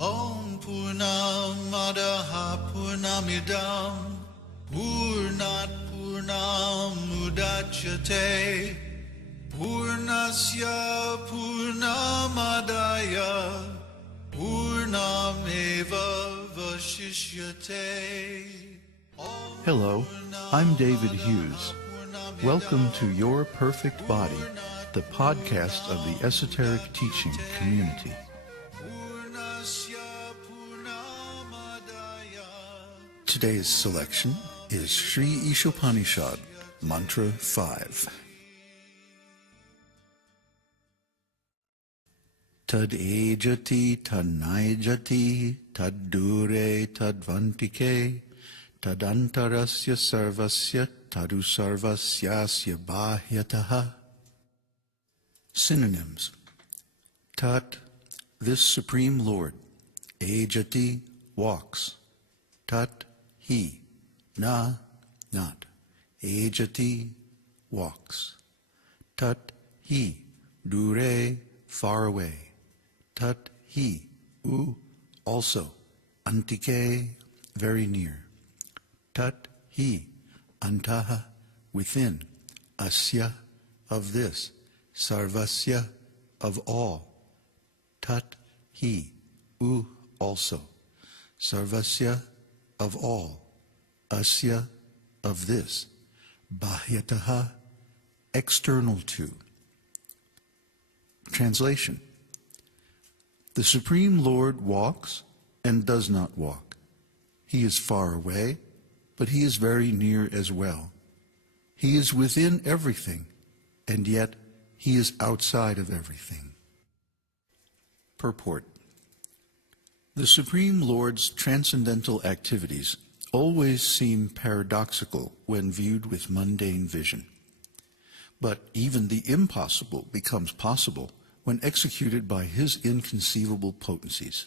Om Purnamadaha Purnamidam Purnat Purnamudachyate Purnasya Purnamadaya Purnameva Vashishyate. Hello, I'm David Hughes. Welcome to Your Perfect Body, the podcast of the Esoteric Teaching Community. Today's selection is Śrī Īśopaniṣad Mantra 5. Tad ejati, tad naijati, tad dūre, tad antike, tad antarasya sarvasya, tadu sarvasyāsya bāhyataḥ. Synonyms. Tat, this Supreme Lord. Ejati, walks. Tat, he. Na, not. Ejati, walks. Tat, he. Dūre, far away. Tat, he. Also. Antike, very near. Tat, he. Antar, within. Asya, of this. Sarvasya, of all. Tat, he. Also. Sarvasya, of all. Asya, of this. Bhagavatam, external to. Translation. The Supreme Lord walks and does not walk. He is far away, but he is very near as well. He is within everything, and yet he is outside of everything. Purport. The Supreme Lord's transcendental activities always seem paradoxical when viewed with mundane vision. But even the impossible becomes possible when executed by his inconceivable potencies.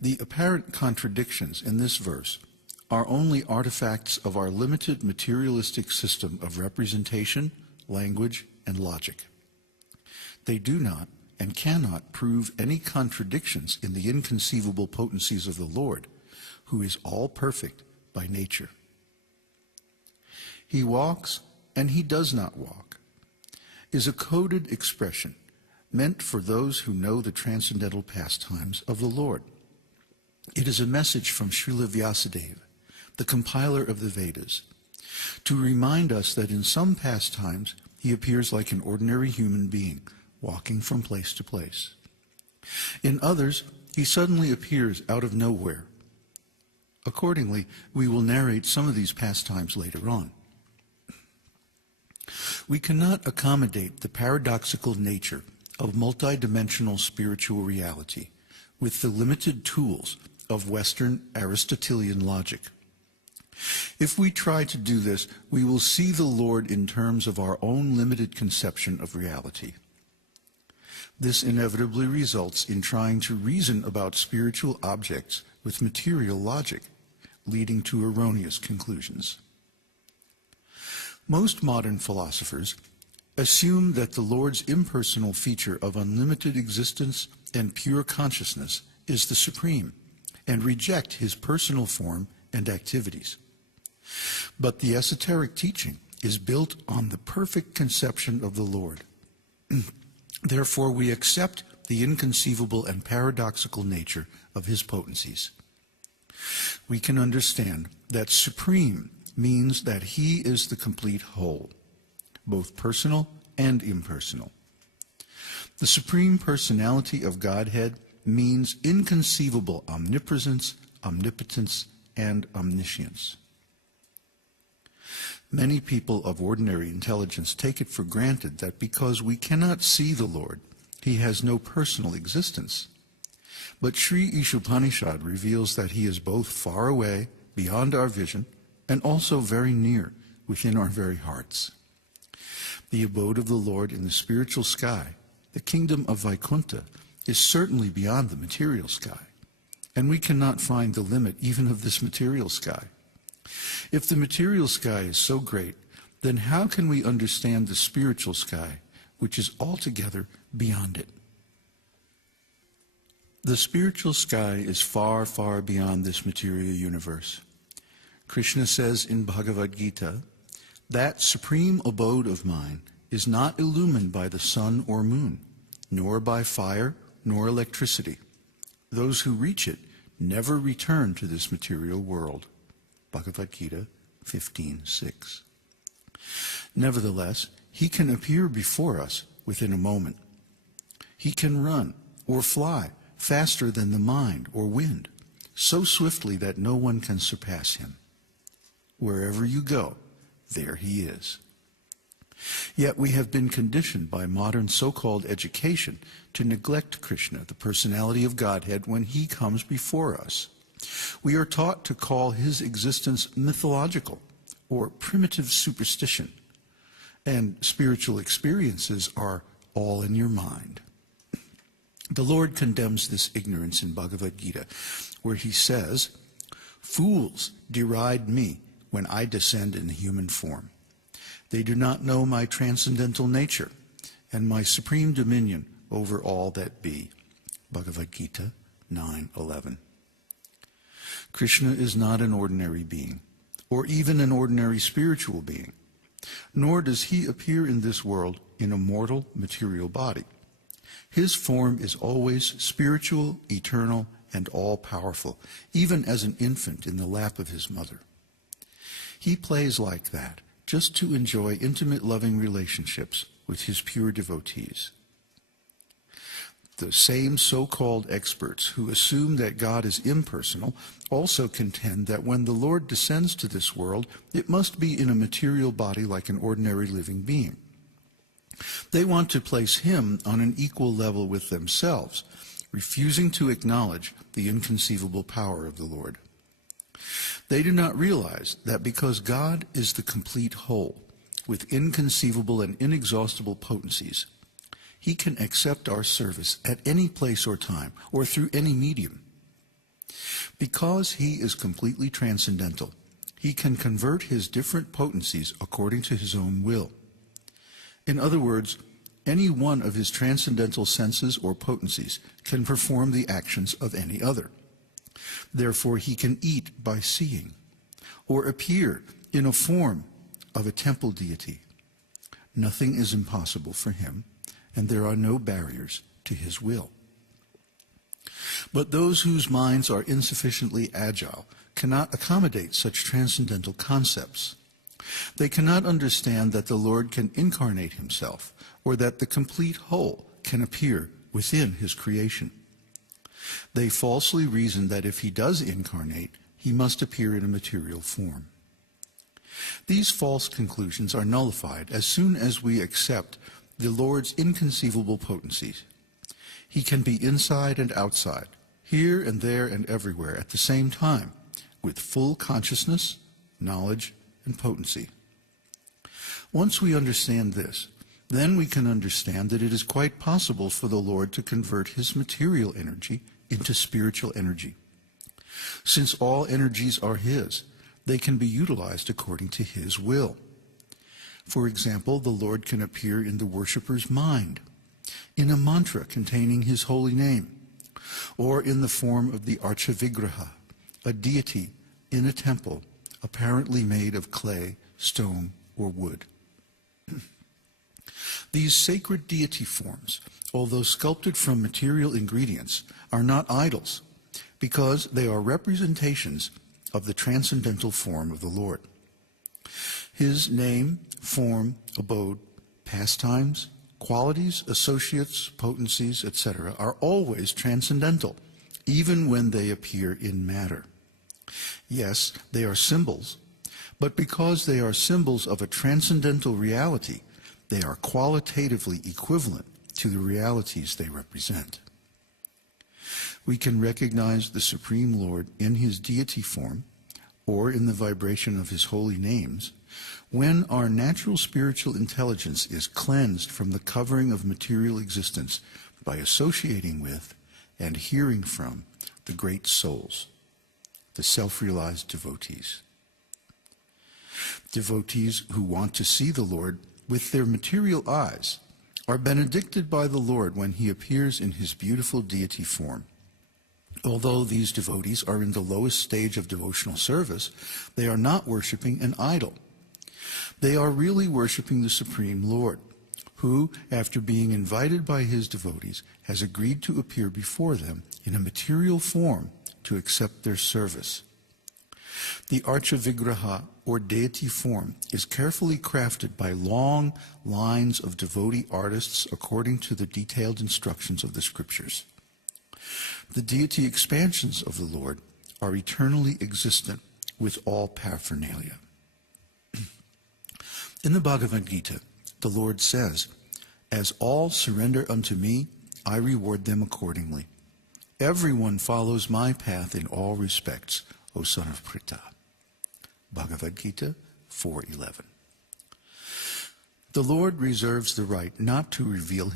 The apparent contradictions in this verse are only artifacts of our limited materialistic system of representation, language, and logic. They do not and cannot prove any contradictions in the inconceivable potencies of the Lord, who is all perfect by nature. He walks and he does not walk is a coded expression meant for those who know the transcendental pastimes of the Lord. It is a message from Srila Vyasadeva, the compiler of the Vedas, to remind us that in some pastimes he appears like an ordinary human being, walking from place to place. In others, he suddenly appears out of nowhere. Accordingly, we will narrate some of these pastimes later on. We cannot accommodate the paradoxical nature of multidimensional spiritual reality with the limited tools of Western Aristotelian logic. If we try to do this, we will see the Lord in terms of our own limited conception of reality. This inevitably results in trying to reason about spiritual objects with material logic, leading to erroneous conclusions. Most modern philosophers assume that the Lord's impersonal feature of unlimited existence and pure consciousness is the supreme, and reject his personal form and activities. But the esoteric teaching is built on the perfect conception of the Lord. Therefore, we accept the inconceivable and paradoxical nature of his potencies. We can understand that supreme means that he is the complete whole, both personal and impersonal. The supreme personality of Godhead means inconceivable omnipresence, omnipotence, and omniscience. Many people of ordinary intelligence take it for granted that because we cannot see the Lord, he has no personal existence. But Śrī Īśopaniṣad reveals that he is both far away, beyond our vision, and also very near, within our very hearts. The abode of the Lord in the spiritual sky, the kingdom of Vaikuntha, is certainly beyond the material sky, and we cannot find the limit even of this material sky. If the material sky is so great, then how can we understand the spiritual sky, which is altogether beyond it? The spiritual sky is far, far beyond this material universe. Krishna says in Bhagavad-gītā, that supreme abode of mine is not illumined by the sun or moon, nor by fire, nor electricity. Those who reach it never return to this material world. Bhagavad-gītā 15:6. Nevertheless, he can appear before us within a moment. He can run or fly faster than the mind or wind, so swiftly that no one can surpass him. Wherever you go, there he is. Yet we have been conditioned by modern so-called education to neglect Krishna, the personality of Godhead, when he comes before us. We are taught to call his existence mythological or primitive superstition, and spiritual experiences are all in your mind. The Lord condemns this ignorance in Bhagavad-gītā, where he says, "Fools deride me when I descend in human form. They do not know my transcendental nature and my supreme dominion over all that be." Bhagavad-gītā 9:11. Krishna is not an ordinary being, or even an ordinary spiritual being, nor does he appear in this world in a mortal material body. His form is always spiritual, eternal, and all-powerful, even as an infant in the lap of his mother. He plays like that, just to enjoy intimate, loving relationships with his pure devotees. The same so-called experts who assume that God is impersonal also contend that when the Lord descends to this world, it must be in a material body like an ordinary living being. They want to place him on an equal level with themselves, refusing to acknowledge the inconceivable power of the Lord. They do not realize that because God is the complete whole, with inconceivable and inexhaustible potencies, he can accept our service at any place or time, or through any medium. Because he is completely transcendental, he can convert his different potencies according to his own will. In other words, any one of his transcendental senses or potencies can perform the actions of any other. Therefore, he can eat by seeing, or appear in a form of a temple deity. Nothing is impossible for him, and there are no barriers to his will. But those whose minds are insufficiently agile cannot accommodate such transcendental concepts. They cannot understand that the Lord can incarnate himself, or that the complete whole can appear within his creation. They falsely reason that if he does incarnate, he must appear in a material form. These false conclusions are nullified as soon as we accept the Lord's inconceivable potencies. He can be inside and outside, here and there and everywhere at the same time, with full consciousness, knowledge, and potency. Once we understand this, then we can understand that it is quite possible for the Lord to convert his material energy into spiritual energy. Since all energies are his, they can be utilized according to his will. For example, the Lord can appear in the worshipper's mind, in a mantra containing his holy name, or in the form of the archa-vigraha, a deity in a temple apparently made of clay, stone, or wood. These sacred deity forms, although sculpted from material ingredients, are not idols, because they are representations of the transcendental form of the Lord. His name, form, abode, pastimes, qualities, associates, potencies, etc., are always transcendental, even when they appear in matter. Yes, they are symbols, but because they are symbols of a transcendental reality, they are qualitatively equivalent to the realities they represent. We can recognize the Supreme Lord in his deity form, or in the vibration of his holy names, when our natural spiritual intelligence is cleansed from the covering of material existence by associating with and hearing from the great souls, the self-realized devotees. Devotees who want to see the Lord with their material eyes are benedicted by the Lord when he appears in his beautiful deity form. Although these devotees are in the lowest stage of devotional service, they are not worshiping an idol. They are really worshiping the Supreme Lord, who, after being invited by his devotees, has agreed to appear before them in a material form to accept their service. The Archa Vigraha, or deity form, is carefully crafted by long lines of devotee artists according to the detailed instructions of the scriptures. The deity expansions of the Lord are eternally existent with all paraphernalia. In the Bhagavad-gītā, the Lord says, "As all surrender unto me, I reward them accordingly. Everyone follows my path in all respects, O son of Pritha." Bhagavad-gītā 4:11. The Lord reserves the right not to reveal